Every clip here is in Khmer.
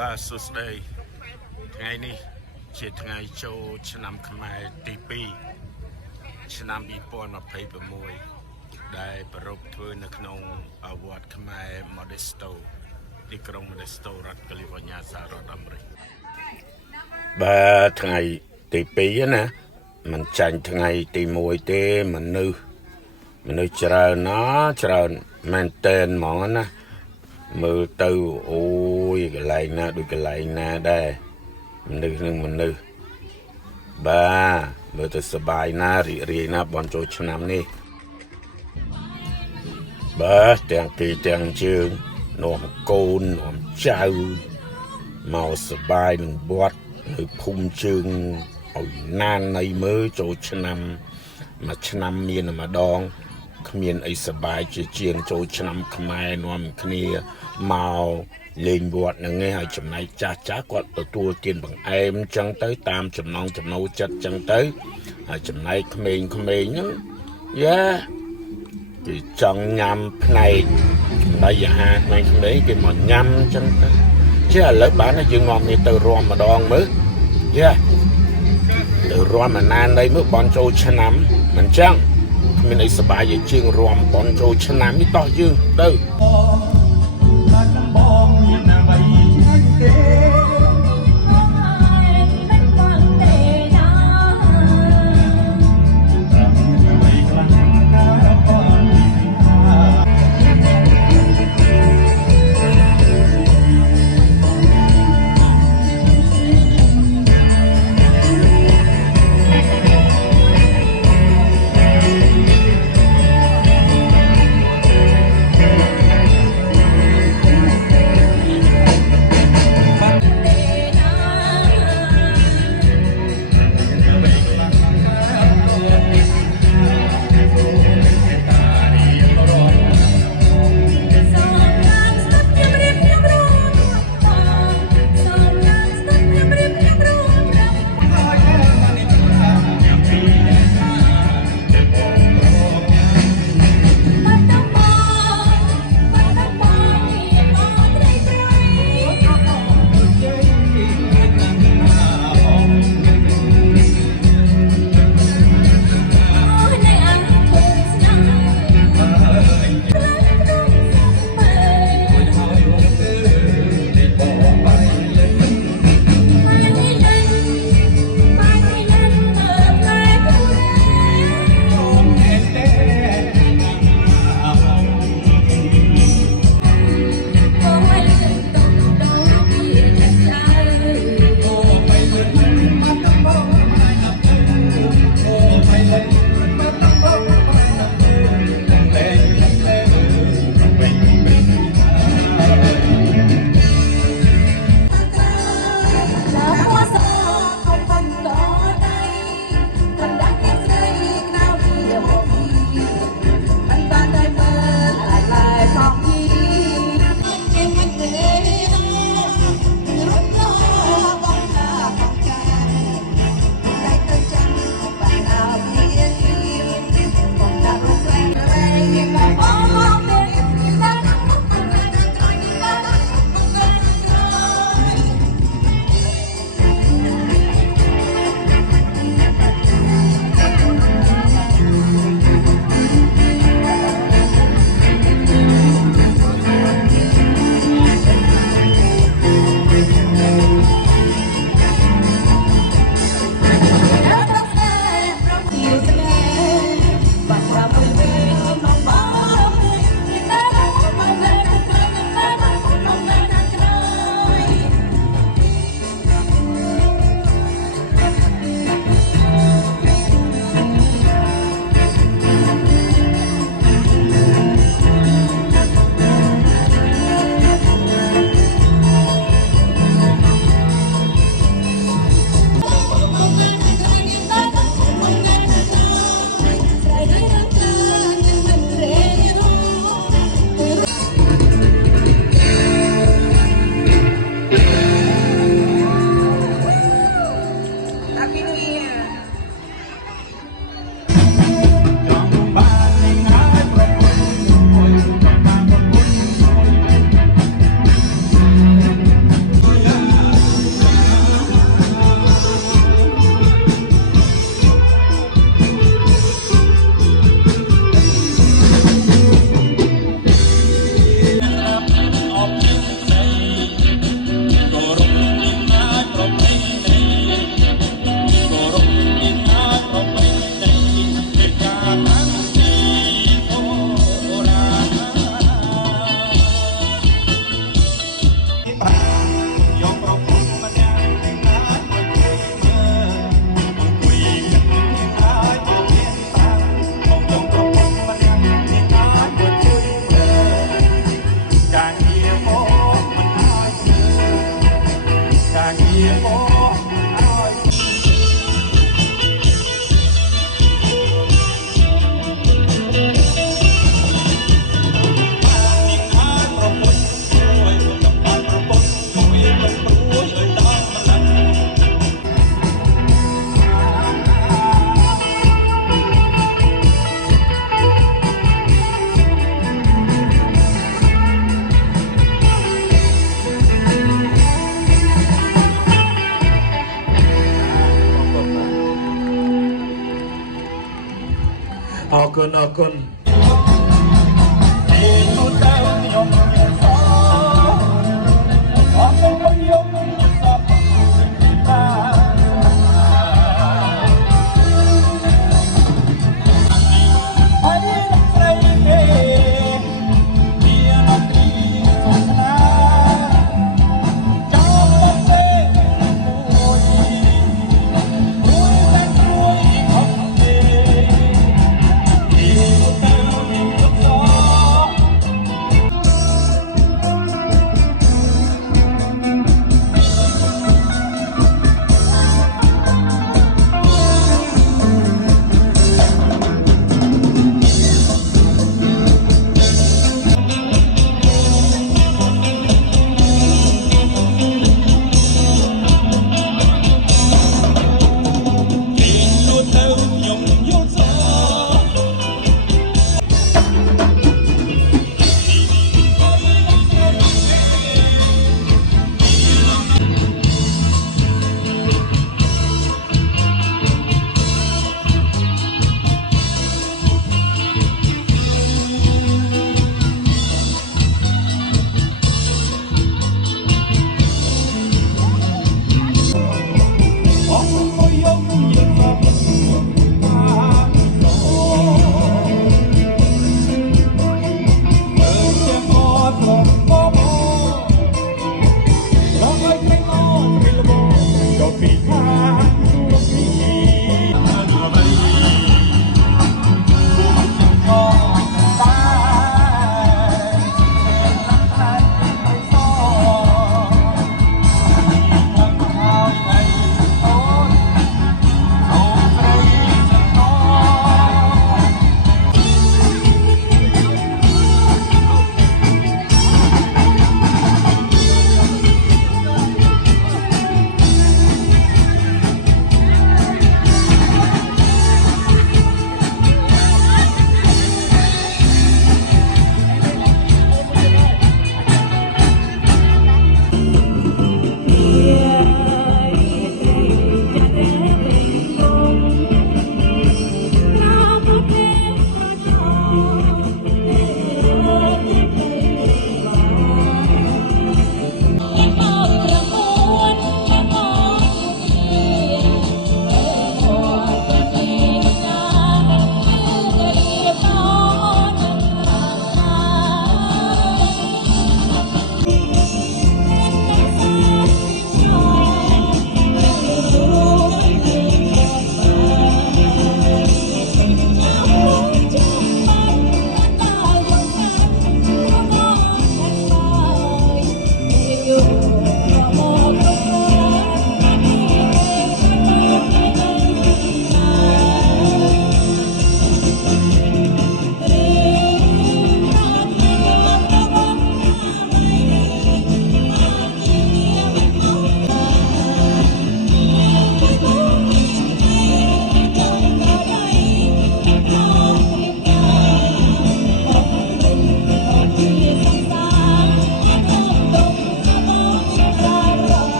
បាទសួស្តីថ្ងៃនេះជាថ្ងៃចូលឆ្នាំខ្មែរទី2ឆ្នាំ2026ដែលប្រពៃធ្វើនៅក្នុងវត្តខ្មែរ Modesto ទីក្រុង Modesto រដ្ឋកាលីហ្វ័រញ៉ាសហរដ្ឋអាមេរិកបាទថ្ងៃទី2ណាមិនចាញ់ថ្ងៃទី1ទេមនុស្សច្រើនណាច្រើនមែនតែនហ្មងណាមើលទៅអូយកន្លែងណាដូចកន្លែងណាដែរមនុស្សបាទមើលទៅសប្បាយណារីករាយណាបនចូលឆ្នាំនេះបាទទាំងពីរទាំងជើងនាំកូននាំចៅមកសប្បាយនឹងវត្តនៅភូមិជើងឲ្យណាននៃមើលចូលឆ្នាំមួយឆ្នាំមានម្ដងគ្មានអីសប្បាយជាងចូលឆ្នាំខ្មែរនាំគ្នាមកលេងវត្តហ្នឹងឯងហើយចំណែកចាស់គាត់ទទួលទានបង្អែមចឹងទៅតាមចំណង់ចំណូលចិត្តចឹងទៅហើយចំណែកក្មេងហ្នឹងយ៉ាគេចង់ញ៉ាំផ្នែកបាយអាហារក្មេងគេមកញ៉ាំចឹងទៅចេះឥឡូវបានយើងនាំគ្នាទៅរួមម្ដងមើលយ៉ាទៅរួមអាណានđâyមើលបនចូលឆ្នាំមិនចឹងគ្មានអីសប្បាយជាងរួមបនចូលឆ្នាំនេះតោះយើងទៅ អរគុណអរគុណ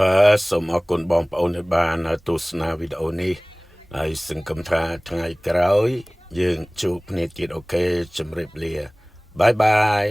បាទសូមអរគុណបងប្អូនដែលបានទស្សនាវីដេអូនេះហើយសង្ឃឹមថាថ្ងៃក្រោយយើងជួបគ្នាទៀតអូខេជម្រាបលាបាយបាយ